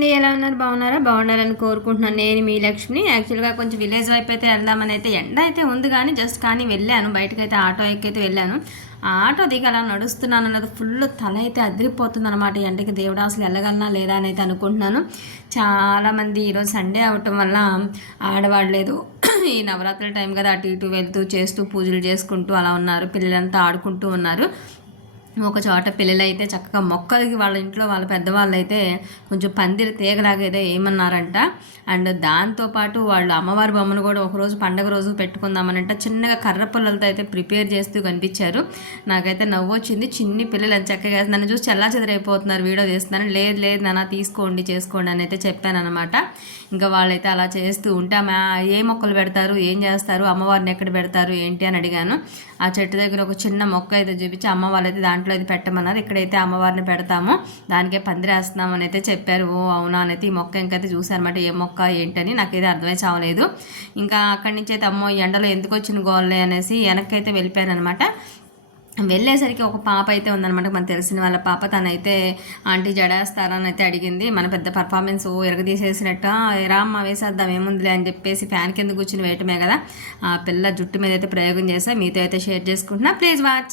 అండి, ఎలా ఉన్నారు? బాగున్నారా? బాగుండాలని కోరుకుంటున్నాను. నేను మీ లక్ష్మిని. యాక్చువల్గా కొంచెం విలేజ్ వైపు అయితే వెళ్దామని అయితే ఎండ అయితే ఉంది కానీ కానీ వెళ్ళాను బయటకైతే. ఆటో ఎక్కైతే వెళ్ళాను. ఆ ఆటో దిగి అలా నడుస్తున్నాను అన్నది ఫుల్ తల అయితే అదిరిపోతుంది అనమాట. ఎండకి దేవుడు అసలు వెళ్ళగలనా లేదా అని అయితే అనుకుంటున్నాను. చాలామంది ఈరోజు సండే అవటం వల్ల ఆడవాడలేదు ఈ నవరాత్రుల టైం కదా, అటు ఇటు వెళ్తూ చేస్తూ పూజలు చేసుకుంటూ అలా ఉన్నారు. పిల్లలంతా ఆడుకుంటూ ఉన్నారు. ఒక చోట పిల్లలైతే చక్కగా మొక్కలకి వాళ్ళ ఇంట్లో వాళ్ళ పెద్దవాళ్ళు అయితే కొంచెం పందిరి తీగలాగా ఏదో ఏమన్నారంట. అండ్ దాంతోపాటు వాళ్ళు అమ్మవారి బొమ్మను కూడా ఒకరోజు పండగ రోజు పెట్టుకుందామనంట చిన్నగా కర్ర పుల్లలతో అయితే ప్రిపేర్ చేస్తూ కనిపించారు. నాకైతే నవ్వు వచ్చింది. చిన్ని పిల్లలు అని చక్కగా నన్ను చూసి చల్లా చెదరైపోతున్నారు. వీడియో తీస్తున్నాను. లేదు లేదు నాన్న తీసుకోండి చేసుకోండి అని అయితే చెప్పాను అనమాట. ఇంకా వాళ్ళైతే అలా చేస్తూ ఉంటే ఏ మొక్కలు పెడతారు, ఏం చేస్తారు, అమ్మవారిని ఎక్కడ పెడతారు ఏంటి అని అడిగాను. ఆ చెట్టు దగ్గర ఒక చిన్న మొక్క అయితే చూపించి అమ్మ వాళ్ళైతే దాంట్లో ఇది పెట్టమన్నారు. ఇక్కడైతే అమ్మవారిని పెడతాము, దానికే పందిరేస్తున్నాం అని అయితే చెప్పారు. ఓ అవునా అని అయితే ఈ మొక్క ఇంకైతే చూసారనమాట. ఏ మొక్క ఏంటని నాకైతే అర్థమై చావలేదు. ఇంకా అక్కడి నుంచి అయితే అమ్మో ఎండలో ఎందుకు వచ్చిన గోల్లే అనేసి వెనక్కి అయితే వెళ్ళిపోయాను అనమాట. వెళ్ళేసరికి ఒక పాప అయితే ఉందనమాట, మనకు తెలిసిన వాళ్ళ పాప. తనైతే ఆంటీ జడేస్తారని అయితే అడిగింది. మన పెద్ద పర్ఫార్మెన్స్ ఎరగదీసేసినట్టు రామ్మ వేసేద్దాం ఏముందిలే అని చెప్పేసి ఫ్యాన్ కింద కూర్చుని వేయటమే కదా. ఆ పిల్ల జుట్టు మీద అయితే ప్రయోగం చేసా, మీతో అయితే షేర్ చేసుకుంటున్నా. Please watch.